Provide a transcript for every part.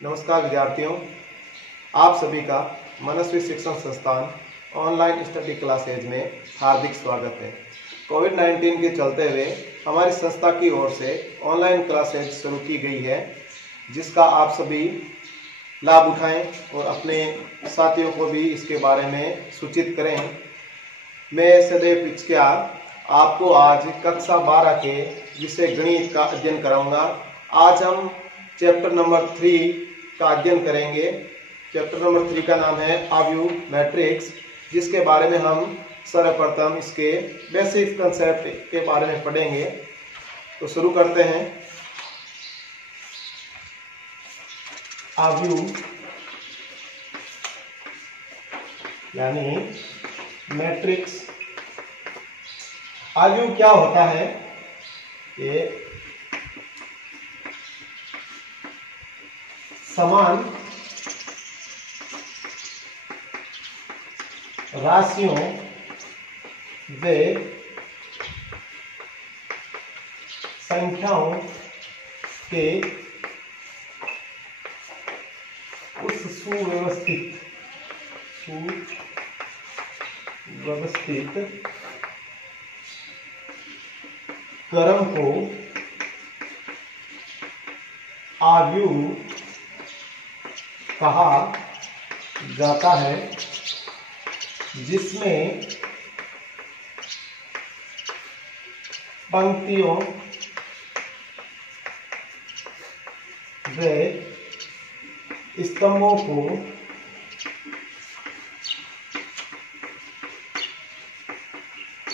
नमस्कार विद्यार्थियों, आप सभी का मनस्वी शिक्षण संस्थान ऑनलाइन स्टडी क्लासेज में हार्दिक स्वागत है। कोविड-19 के चलते हुए हमारी संस्था की ओर से ऑनलाइन क्लासेज शुरू की गई है, जिसका आप सभी लाभ उठाएं और अपने साथियों को भी इसके बारे में सूचित करें। मैं सदैव पिचकिया आपको आज कक्षा 12 के विषय गणित का अध्ययन कराऊंगा। आज हम चैप्टर नंबर 3 का अध्ययन करेंगे। चैप्टर नंबर 3 का नाम है अवयव मैट्रिक्स, जिसके बारे में हम सर्वप्रथम इसके बेसिक कंसेप्ट के बारे में पढ़ेंगे। तो शुरू करते हैं। अवयव यानी मैट्रिक्स। अवयव क्या होता है? ये समान राशियों व संख्याओं के उस सुव्यवस्थित क्रम को अवयव कहा जाता है, जिसमें पंक्तियों व स्तंभों को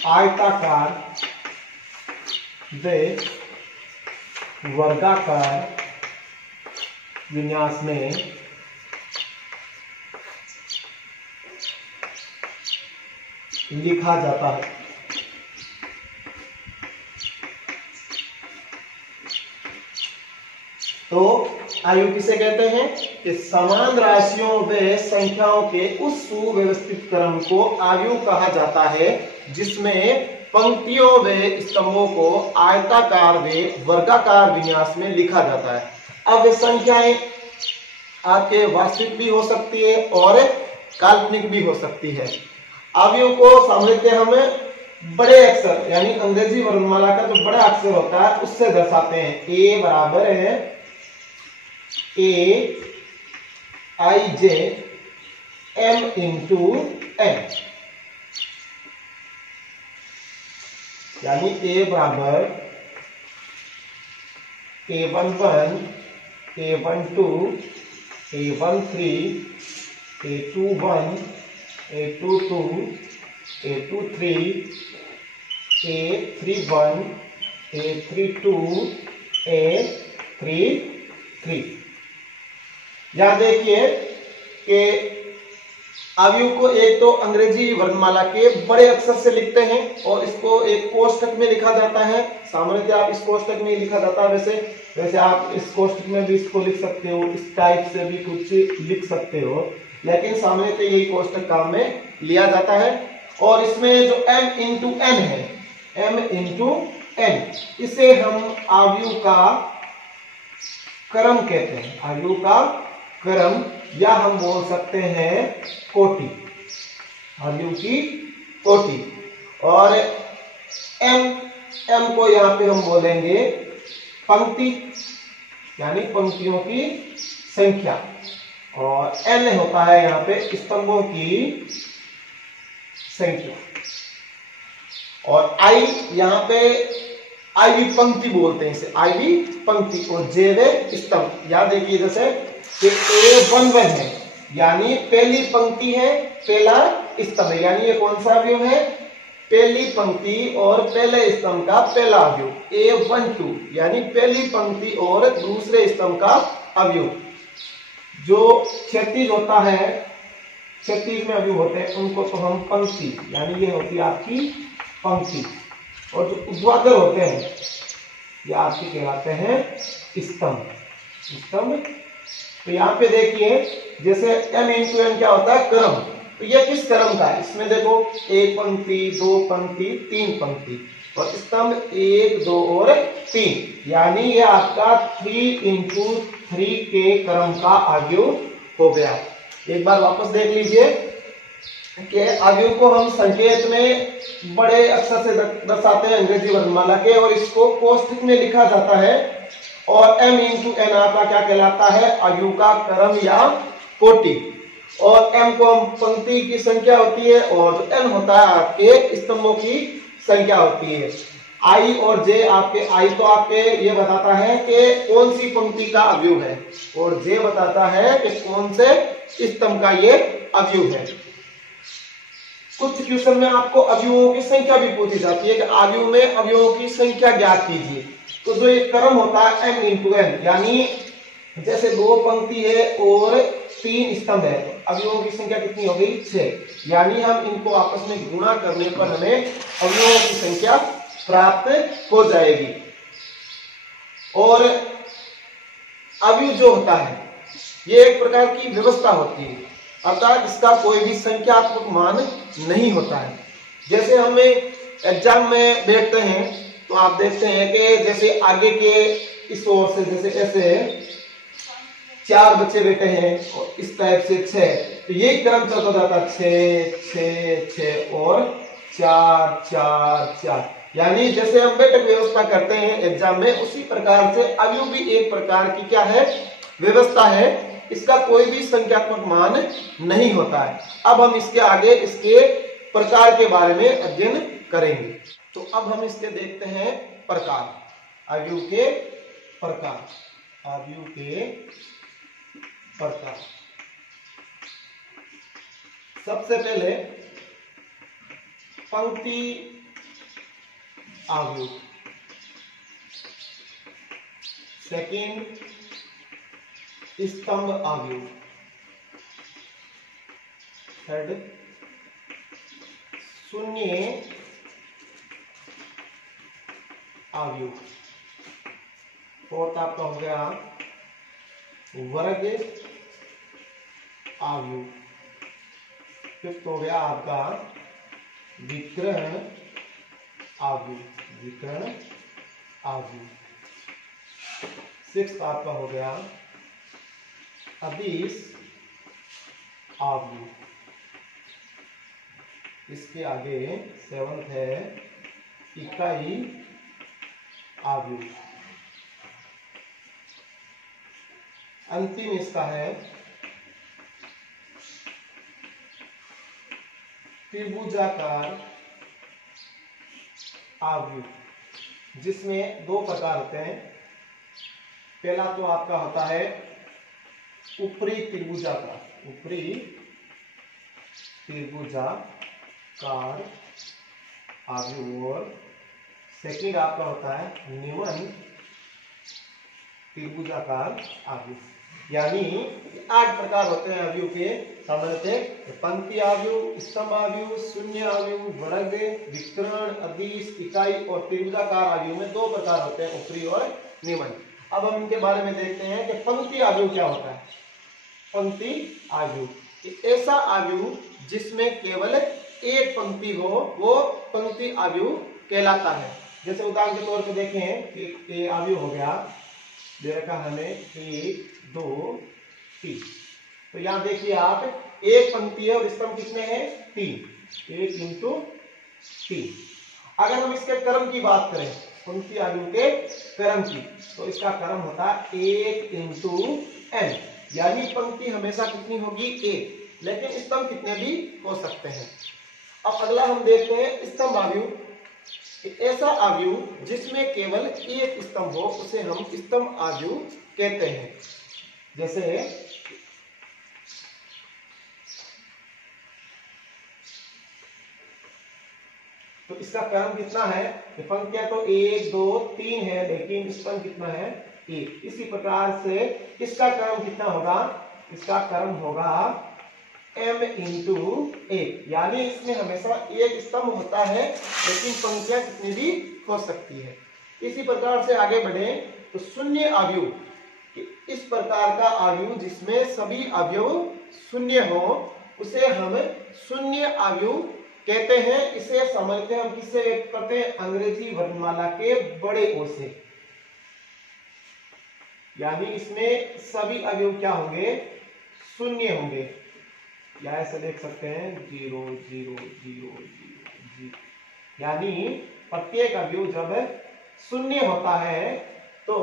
आयताकार व वर्गाकार विन्यास में लिखा जाता है। तो अवयव किसे कहते हैं? कि समान राशियों व संख्याओं के उस सुव्यवस्थित क्रम को अवयव कहा जाता है, जिसमें पंक्तियों व स्तंभों को आयताकार व वर्गाकार विन्यास में लिखा जाता है। अब संख्याएं आपके वास्तविक भी हो सकती है और काल्पनिक भी हो सकती है। अवयव को सामान्यतः हम बड़े अक्षर यानी अंग्रेजी वर्णमाला का जो बड़ा अक्षर होता है उससे दर्शाते हैं। ए बराबर है AIJ M इंटू N, यानी A बराबर A11 A12 A13 A21 A22 A23 A31 A32 A33। यहां देखिए कि अवयव को एक तो अंग्रेजी वर्णमाला के बड़े अक्षर से लिखते हैं और इसको एक कोष्ठक में लिखा जाता है। सामान्यतः आप इस कोष्ठक में लिखा जाता है। वैसे आप इस कोष्ठक में भी इसको लिख सकते हो, इस टाइप से भी कुछ लिख सकते हो, लेकिन सामान्यतः यही कोष्ठक काम में लिया जाता है। और इसमें जो m इंटू n है, m इंटू n, इसे हम अवयव का क्रम कहते हैं। अवयव का क्रम, या हम बोल सकते हैं कोटि, अवयव की कोटि। और m को यहाँ पे हम बोलेंगे पंक्ति, यानी पंक्तियों की संख्या, और n होता है यहाँ पे स्तंभों की संख्या। और i यहाँ पे i भी पंक्ति बोलते हैं, इसे i भी पंक्ति, और j वे स्तंभ। याद देखिए जैसे कि A11 है, यानी पहली पंक्ति है, पहला स्तंभ है, यानी ये कौन सा अवयव है? पहली पंक्ति और पहले स्तंभ का पहला अवयव। A12 यानी पहली पंक्ति और दूसरे स्तंभ का अवयव। जो क्षैतिज होता है, क्षैतिज में अवयव होते हैं, उनको तो हम पंक्ति, यानी ये होती है आपकी पंक्ति। और जो ऊर्ध्वाधर होते हैं ये आपके कहलाते हैं स्तंभ। तो यहाँ पे देखिए जैसे m इंटू n क्या होता है? क्रम। तो ये किस क्रम का है? इसमें देखो एक पंक्ति, दो पंक्ति, तीन पंक्ति और स्तंभ 1, 2 और 3, यानी ये आपका 3x3 के क्रम का अवयव हो गया। एक बार वापस देख लीजिए कि अवयव को हम संकेत में बड़े अक्षर से दर्शाते हैं अंग्रेजी वर्णमाला के, और इसको कोष्ठक में लिखा जाता है, और m इंटू n आपका क्या कहलाता है? अवयव का क्रम या कोटि। और m को हम पंक्ति की संख्या होती है और n होता है आपके स्तंभों की संख्या होती है। i और j आपके i तो आपके ये बताता है कि कौन सी पंक्ति का अवयव है, और j बताता है कि कौन से स्तंभ का ये अवयव है। कुछ क्वेश्चन में आपको अवयवों की संख्या भी पूछी जाती है कि अवयव में अवयवों की संख्या ज्ञात कीजिए। तो जो ये क्रम होता है m इंटू n, यानी जैसे दो पंक्ति है और 3 स्तंभ है, तो अवयवों की संख्या कितनी हो गई? 6, यानी हम इनको आपस में गुणा करने पर हमें अवयवों की संख्या प्राप्त हो जाएगी। और अवयव जो होता है ये एक प्रकार की व्यवस्था होती है, अर्थात इसका कोई भी संख्यात्मक मान नहीं होता है। जैसे हम एग्जाम में बैठते हैं तो आप देखते हैं कि जैसे आगे के इस ओर से जैसे ऐसे 4 बच्चे बैठे हैं और इस टाइप से 6, तो ये क्रम चलता जाता है 6 6 6 और 4 4 4, यानी जैसे हम बैठक व्यवस्था करते हैं एग्जाम में, उसी प्रकार से अवयव भी एक प्रकार की क्या है? व्यवस्था है। इसका कोई भी संख्यात्मक मान नहीं होता है। अब हम इसके आगे इसके प्रकार के बारे में अध्ययन करेंगे। तो अब हम इसके देखते हैं प्रकार, अवयव के प्रकार, अवयव के प्रकार। सबसे पहले पंक्ति अवयव, सेकंड स्तंभ अवयव, थर्ड शून्य अवयव, फोर्थ आपका हो गया वर्ग अवयव, फिफ्थ हो गया आपका विकर्ण अवयव, विकर्ण अवयव, सिक्स्थ आपका हो गया अदिश अवयव, इसके आगे सेवंथ है इकाई अवयव, अंतिम इसका है त्रिभुजाकार अवयव, जिसमें 2 प्रकार होते हैं। पहला तो आपका होता है ऊपरी त्रिभुजाकार, ऊपरी त्रिभुजाकार अवयव, और सेकंड आपका होता है निम्न त्रिभुजाकार अवयव। यानी 8 प्रकार होते हैं अवयव के सामान्यतः: पंक्ति अवयव, स्तंभ अवयव, शून्य अवयव, वर्ग, विकर्ण, अदिश, इकाई और त्रिभुजाकार अवयव में 2 प्रकार होते हैं, ऊपरी और निम्न। अब हम इनके बारे में देखते हैं कि पंक्ति अवयव क्या होता है। पंक्ति अवयव ऐसा अवयव जिसमें केवल एक पंक्ति हो, वो पंक्ति अवयव कहलाता है। जैसे उदाहरण के तौर पे देखें कि ये अवयव हो गया, दे रखा हमें 1 2 3, तो यहाँ देखिए आप एक पंक्ति है और स्तंभ कितने हैं? 3, 1 इंटू 3। अगर हम इसके क्रम की बात करें, पंक्ति अवयव के क्रम की, तो इसका क्रम होता है 1 इंटू n, यानी पंक्ति हमेशा कितनी होगी? 1, लेकिन स्तंभ कितने भी हो सकते हैं। अब अगला हम देखते हैं स्तंभ अवयव। ऐसा अवयव जिसमें केवल एक स्तंभ हो उसे हम स्तंभ अवयव कहते हैं। जैसे तो इसका क्रम कितना है? पंक्तियां तो 1 2 3 है, लेकिन स्तंभ कितना है? 1। इसी प्रकार से इसका क्रम कितना होगा? इसका क्रम होगा m इंटू 1, यानी इसमें हमेशा एक स्तंभ होता है, लेकिन पंक्तियां कितनी भी हो सकती है। इसी प्रकार से आगे बढ़े तो शून्य अवयव, इस प्रकार का अवयव जिसमें सभी अवयव शून्य हो उसे हम शून्य अवयव कहते हैं। इसे समझते हैं हम किससे व्यक्त करते हैं, अंग्रेजी वर्णमाला के बड़े ओ से, यानी इसमें सभी अवयव क्या होंगे, शून्य होंगे, या ऐसे देख सकते हैं 0 0 0 0 0, यानी प्रत्येक अवयव जब शून्य होता है तो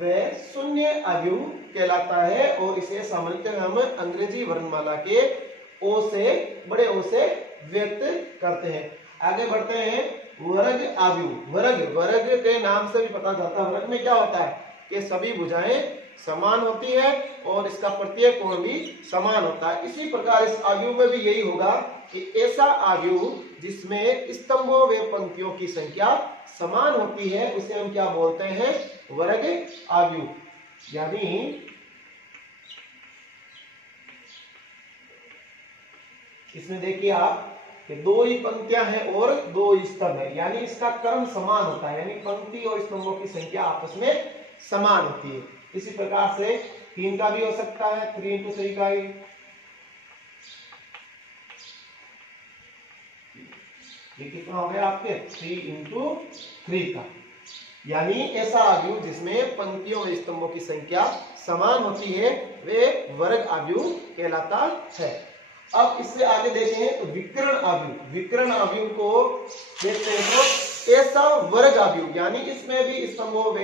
वह शून्य अवयव कहलाता है, और इसे समझते हैं हम अंग्रेजी वर्णमाला के ओ से, बड़े ओ से व्यक्त करते हैं। आगे बढ़ते हैं, वर्ग अवयव। वर्ग के नाम से भी पता चलता है, वर्ग में क्या होता है कि सभी भुजाएं समान होती है और इसका प्रत्येक कोण भी समान होता है। इसी प्रकार इस अवयव में भी यही होगा कि ऐसा अवयव जिसमें स्तंभों व पंक्तियों की संख्या समान होती है उसे हम क्या बोलते हैं, वर्ग अवयव। यानी इसमें देखिए आप कि 2 ही पंक्तियां हैं और 2 स्तंभ है, यानी इसका क्रम समान होता है, यानी पंक्ति और स्तंभों की संख्या आपस में समान होती है। इसी प्रकार से 3 का भी हो सकता है, 3 into 3 का ही, ये कितना हो गया आपके 3 into 3 का, यानी ऐसा अवयव जिसमें पंक्तियों और स्तंभों की संख्या समान होती है वे वर्ग अवयव कहलाता है। अब इससे आगे देखें तो विकर्ण अवयव। विकर्ण अवयव को देखते हैं तो ऐसा वर्ग अवयव, यानी इसमें भी स्तंभों व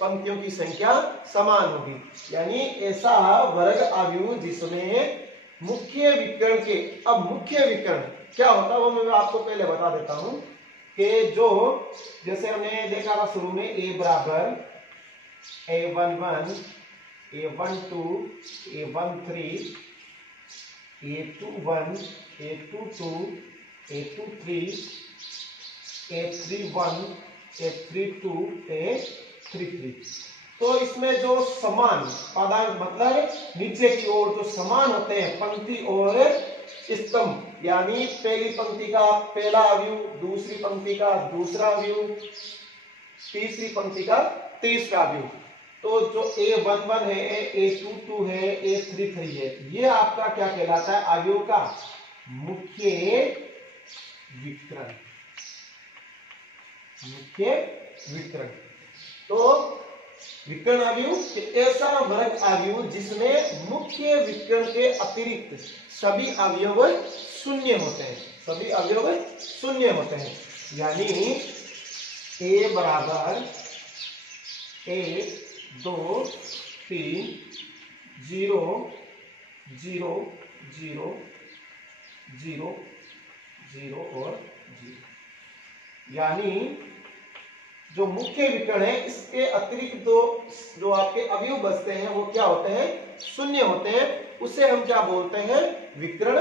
पंक्तियों की संख्या समान होगी, यानी ऐसा वर्ग अवयव जिसमें मुख्य विकर्ण के, अब मुख्य विकर्ण क्या होता है वो मैं आपको पहले बता देता हूं कि जो जैसे हमने देखा था शुरू में a बराबर a11 a12 a13 a21 a22 a23 a31 a32 a33, तो इसमें जो समान पदार्थ मतलब नीचे की ओर जो समान होते हैं पंक्ति और स्तंभ, यानी पहली पंक्ति का पहला अवयव, दूसरी पंक्ति का दूसरा अवयव, तीसरी पंक्ति का तीसरा अवयव, तो जो a11 है, a22 है, a33 है, ये आपका क्या कहलाता है, अवयव का मुख्य विकर्ण। मुख्य विकर्ण तो विकर्ण अवयव ऐसा वर्ग अवयव जिसमें मुख्य विकर्ण के अतिरिक्त सभी अवयव शून्य होते हैं, सभी अवयव शून्य होते हैं, यानी a बराबर 1 2 3 0 0 0 0 0 और 0, यानी जो मुख्य विकर्ण है इसके अतिरिक्त दो जो आपके अवयव बचते हैं वो क्या होते हैं, शून्य होते हैं, उसे हम क्या बोलते हैं, विकर्ण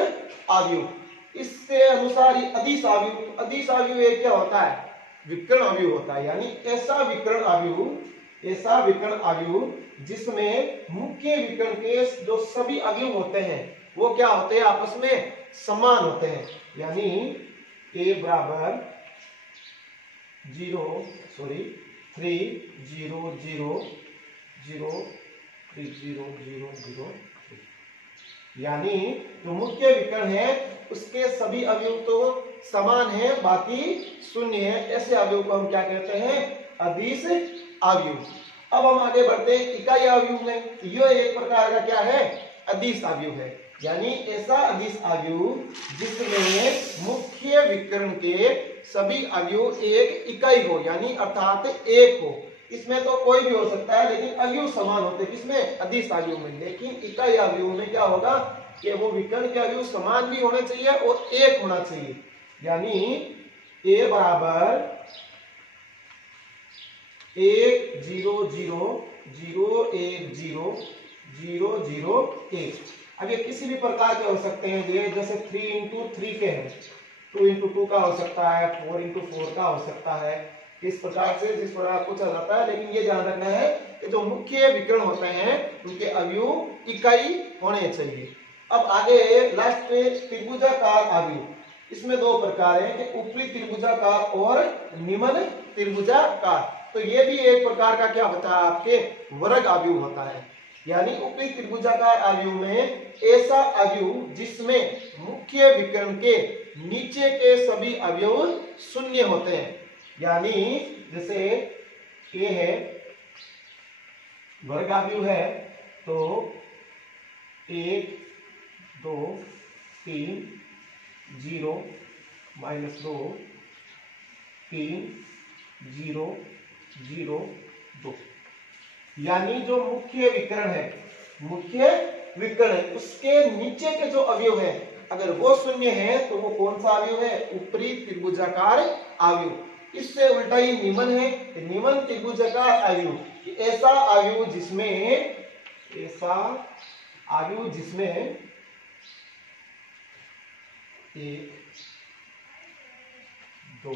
अवयव। इसके अनुसार ही अदिश अवयव, अदिश अवयव क्या होता है, विकर्ण अवयव होता है, यानी ऐसा विकर्ण अवयव जिसमें मुख्य विकर्ण के जो सभी अवयव होते हैं वो क्या होते हैं, आपस में समान होते हैं, यानी a बराबर 3 0 0 0 3 0 0 0 3, यानी जो मुख्य विकर्ण है उसके सभी अवयव तो समान है बाकी शून्य है, ऐसे अवयव को हम क्या कहते हैं, अदिश अवयव। अब हम आगे बढ़ते हैं इकाई अवयव में, यह एक प्रकार का क्या है, अदिश अवयव है, यानी ऐसा अदिश अवयव जिसमें मुख्य विकर्ण के सभी अवयव एक इकाई हो, यानी अर्थात एक हो। इसमें तो कोई भी हो सकता है लेकिन अवयव समान होते हैं, किसमें, अदिश अवयव में। लेकिन इकाई अवयव में क्या होगा कि वो विकर्ण के अवयव समान भी होने चाहिए और एक होना चाहिए, यानी a बराबर 1 0 0 0 1 0 0 0 1। अब ये किसी भी प्रकार के हो सकते हैं, जैसे 3 into 3 के हैं, 2 into 2 का हो सकता है, 4 into 4 का हो सकता है, इस प्रकार से जिस प्रकार कुछ आ जाता है। लेकिन ये ध्यान रखना है कि जो मुख्य विकर्ण होते हैं उनके अवयव इकाई होने चाहिए। अब आगे लास्ट में त्रिभुजाकार अवयव, इसमें 2 प्रकार हैं कि ऊपरी त्रिभुजाकार और निम्न त्रिभुजाकार, तो ये भी एक प्रकार का क्या होता है, आपके वर्ग अवयव होता है। यानी ऊपरी त्रिभुजाकार अवयव में ऐसा अवयव जिसमें मुख्य विकर्ण के नीचे के सभी अवयव शून्य होते हैं। यानी जैसे ये है वर्ग अवयव है, तो 1 2 3 0 -2 3 0 0 2, यानी जो मुख्य विकर्ण है, मुख्य विकर्ण है उसके नीचे के जो अवयव है अगर वो शून्य है तो वो कौन सा अवयव है? ऊपरी त्रिभुजाकार अवयव। इससे उल्टा ही निमन है, निमन त्रिभुजाकार अवयव, ऐसा अवयव जिसमें 1 2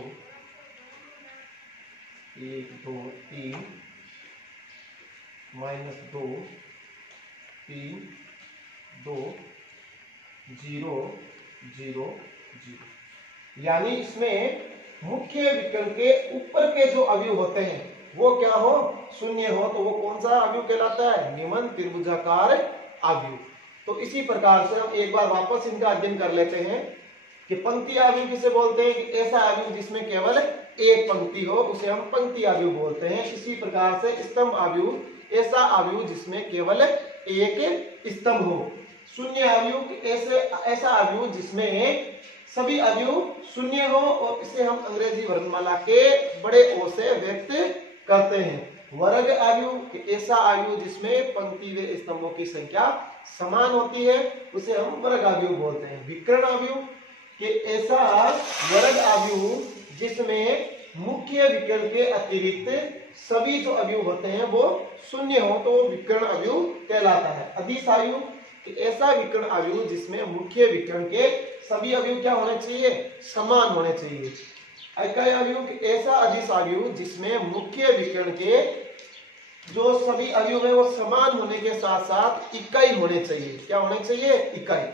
1 2 3 -2 3 2 0 0 0, यानी इसमें मुख्य विकर्ण के ऊपर के जो अवयव होते हैं वो क्या हो? शून्य हो, तो वो कौन सा अवयव कहलाता है? निमन त्रिभुजाकार अवयव। तो इसी प्रकार से हम एक बार वापस इनका अध्ययन कर लेते हैं कि पंक्ति अवयव किसे बोलते हैं? कि ऐसा अवयव जिसमें केवल एक पंक्ति हो उसे हम पंक्ति अवयव बोलते हैं। इसी प्रकार से स्तंभ अवयव ऐसा अवयव जिसमें केवल एक स्तंभ हो। शून्य अवयव ऐसा अवयव जिसमें सभी अवयव शून्य हो और इसे हम अंग्रेजी वर्णमाला के बड़े ओ से व्यक्त करते हैं। वर्ग अवयव ऐसा अवयव जिसमें पंक्ति व स्तंभों की संख्या समान होती है उसे हम वर्ग अवयव बोलते हैं। विकर्ण अवयव कि ऐसा वर्ग अवयव जिसमें मुख्य विकर्ण के अतिरिक्त सभी जो अवयव होते हैं वो शून्य हो तो वो विकर्ण अवयव कहलाता है। अदिश अवयव कि ऐसा विकर्ण अवयव जिसमें मुख्य विकर्ण के सभी अवयव क्या होने चाहिए? समान होने चाहिए। इकाई अवयव कि ऐसा अदिश अवयव जिसमें मुख्य विकर्ण के जो सभी अवयव है वो समान होने के साथ साथ इकाई होने चाहिए। क्या होने चाहिए? इकाई।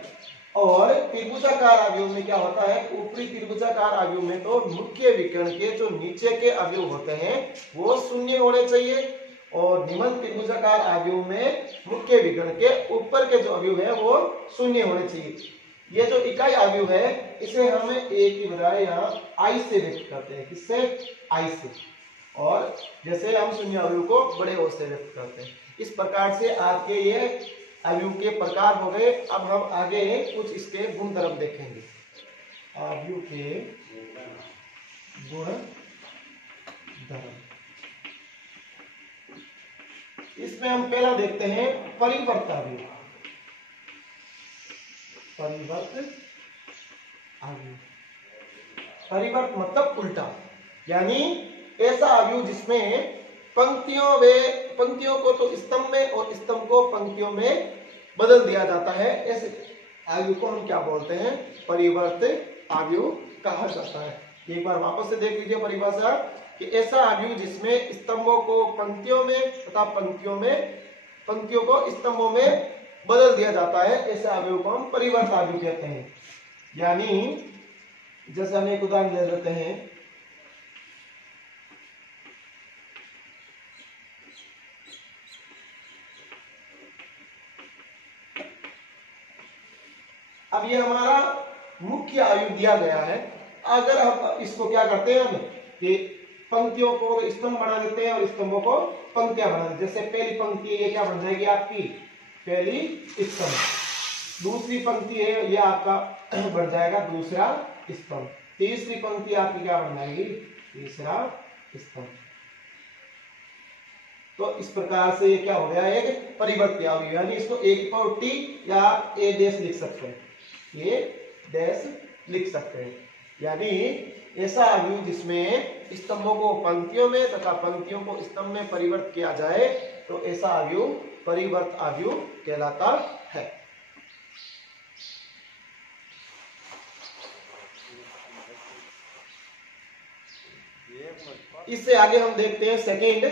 और त्रिभुजाकार अवयव में क्या होता है? ऊपरी त्रिभुजाकार अवयव में तो मुख्य विकर्ण के जो नीचे के अवयव होते हैं वो शून्य होने चाहिए और निमन त्रिभुजाकार अवयव में मुख्य विकर्ण के ऊपर के जो अवयव है वो शून्य होने चाहिए। ये जो इकाई अवयव है इसे हम एक की बजाय यहाँ आई से व्यक्त करते हैं। किससे? आई से। और जैसे हम शून्य अवयव को बड़े ओ से व्यक्त करते हैं। इस प्रकार से आपके ये अवयव के प्रकार हो गए। अब हम आगे कुछ इसके गुण धर्म देखेंगे। अवयव के गुण धर्म, इसमें हम पहला देखते हैं परिवर्त अवयव। परिवर्त अवयव, परिवर्त मतलब उल्टा, यानी ऐसा अवयव जिसमें पंक्तियों को तो स्तंभ में और स्तंभ को पंक्तियों में बदल दिया जाता है। ऐसे अवयव को हम क्या बोलते हैं? परिवर्त अवयव कहा जाता है। एक बार वापस से देख लीजिए परिभाषा कि ऐसा अवयव जिसमें स्तंभों को पंक्तियों में तथा पंक्तियों को स्तंभों में बदल दिया जाता है, ऐसे अवयव को हम परिवर्त अवयव कहते हैं। यानी जैसे हम एक उदाहरण ले लेते हैं, अब ये हमारा मुख्य अवयव दिया गया है। अगर हम इसको क्या करते हैं हम कि पंक्तियों को स्तंभ बना देते हैं और स्तंभों को पंक्तियां बना देते हैं। जैसे पहली पंक्ति है ये क्या बन जाएगी? आपकी पहली स्तंभ। दूसरी पंक्ति है ये आपका बन जाएगा दूसरा स्तंभ। तीसरी पंक्ति आपकी क्या बन जाएगी? तीसरा स्तंभ। तो इस प्रकार से ये क्या हो गया? एक परिवर्ती अवयव, यानी इसको एक पर टी या ए डैश लिख सकते हैं, ये डैश लिख सकते हैं। यानी ऐसा अवयव जिसमें स्तंभों को पंक्तियों में तथा पंक्तियों को स्तंभ में परिवर्तित किया जाए तो ऐसा अवयव परिवर्त अवयव कहलाता है। इससे आगे हम देखते हैं सेकेंड,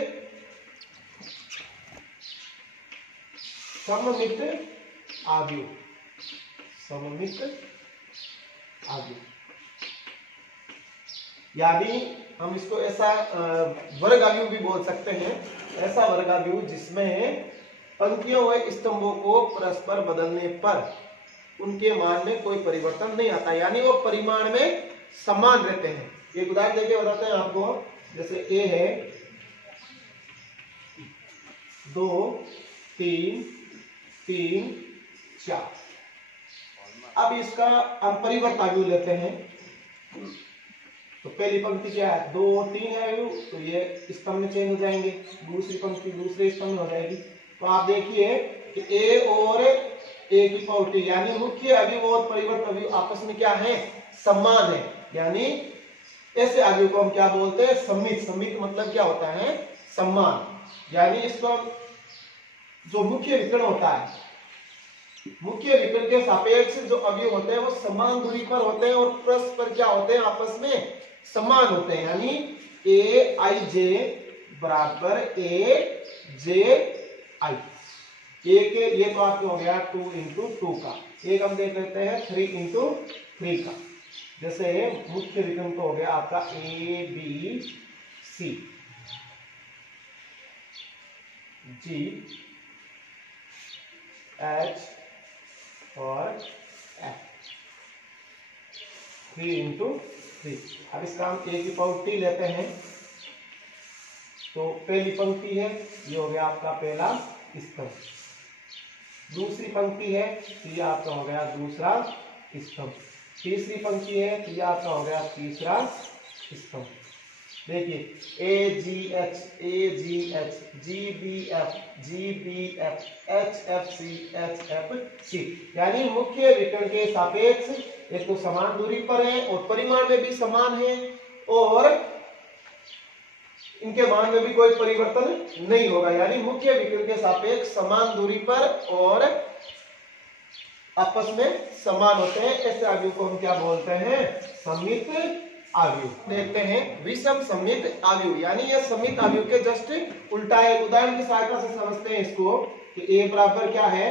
सममित अवयव। सममित अवयव यानी हम इसको ऐसा वर्ग अवयव भी बोल सकते हैं। ऐसा वर्ग अवयव जिसमें पंक्तियों व स्तंभों को परस्पर बदलने पर उनके मान में कोई परिवर्तन नहीं आता, यानी वो परिमाण में समान रहते हैं। एक उदाहरण देके बताते हैं आपको। जैसे ए है 2 3 3 4। अब इसका हम परिवर्त आव्यूह लेते हैं। तो पहली पंक्ति क्या है, 2 और 3 है आव्यूह, तो ये स्तंभ में चेंज हो जाएंगे। दूसरी पंक्ति दूसरे स्तंभ में हो जाएगी। तो आप देखिए कि ए और ए की पावर टी यानी मुख्य अवयव और परिवर्त अवयव आपस में क्या है, समान है। यानी ऐसे अवयव को हम क्या बोलते हैं, सम्मित। सम्मित मतलब क्या होता है, समान। यानी इसको जो मुख्य विकर्ण होता है, मुख्य विकर्ण के सापेक्ष जो अवयव होते हैं वो समान दूरी पर होते हैं और परस्पर क्या होते हैं, आपस में समान होते हैं। यानी ए आई जे बराबर ए जे आई। एक ये तो आपको हो गया 2 इंटू 2 का। एक हम देख लेते हैं 3 इंटू 3 का। जैसे मुख्य विकर्ण तो हो गया आपका A B C G H और एफ, 3 इंटू 3। अब इसका हम ए की पावर टी लेते हैं। तो पहली पंक्ति है, ये हो गया आपका पहला स्तंभ। दूसरी पंक्ति है, तो ये आपका हो गया दूसरा स्तंभ। तीसरी पंक्ति है, तो ये आपका हो गया तीसरा स्तंभ। देखिए A G H G B F H F C यानी मुख्य विकर्ण के सापेक्ष एक तो समान दूरी पर है और परिमाण में भी समान है और इनके मान में भी कोई परिवर्तन नहीं होगा। यानी मुख्य विकर्ण के सापेक्ष समान दूरी पर और आपस में समान होते हैं। ऐसे अवयव को हम क्या बोलते हैं, सम्मित अवयव। देखते हैं विषम सम्मित अवयव, यानी यह सम्मित अवयव के जस्ट उल्टा है। उदाहरण की सहायता से समझते हैं इसको कि a बराबर क्या है,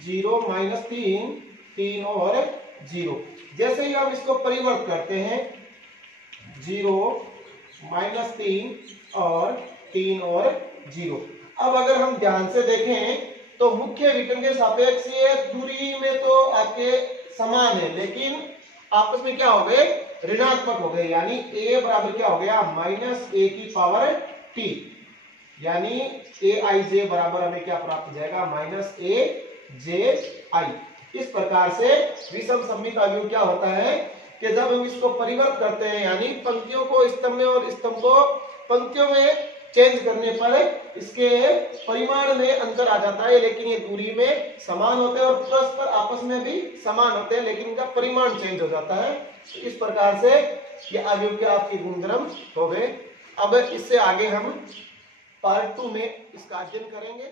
0 - 3 3 और 0। जैसे ही हम इसको परिवर्त करते हैं 0 - 3 और 3 और 0। अब अगर हम ध्यान से देखें तो मुख्य विकर्ण के सापेक्ष ये दूरी में तो आपके समान है, लेकिन आपस में क्या हो गए, ऋणात्मक हो गए। यानी a बराबर क्या हो गया, -a की पावर t। यानी ए आई जे बराबर हमें क्या प्राप्त हो जाएगा, -a-j-i। इस प्रकार से विषम सम्मित अवयव क्या होता है कि जब हम इसको परिवर्त करते हैं, यानी पंक्तियों को स्तंभ में और स्तंभ को पंक्तियों में चेंज करने पर इसके परिमाण में अंतर आ जाता है, लेकिन ये दूरी में समान होते हैं और परस्पर आपस में भी समान होते हैं, लेकिन इनका परिमाण चेंज हो जाता है। इस प्रकार से ये अवयव के आपके गुणधर्म हो गए। अब इससे आगे हम पार्ट 2 में इसका अध्ययन करेंगे।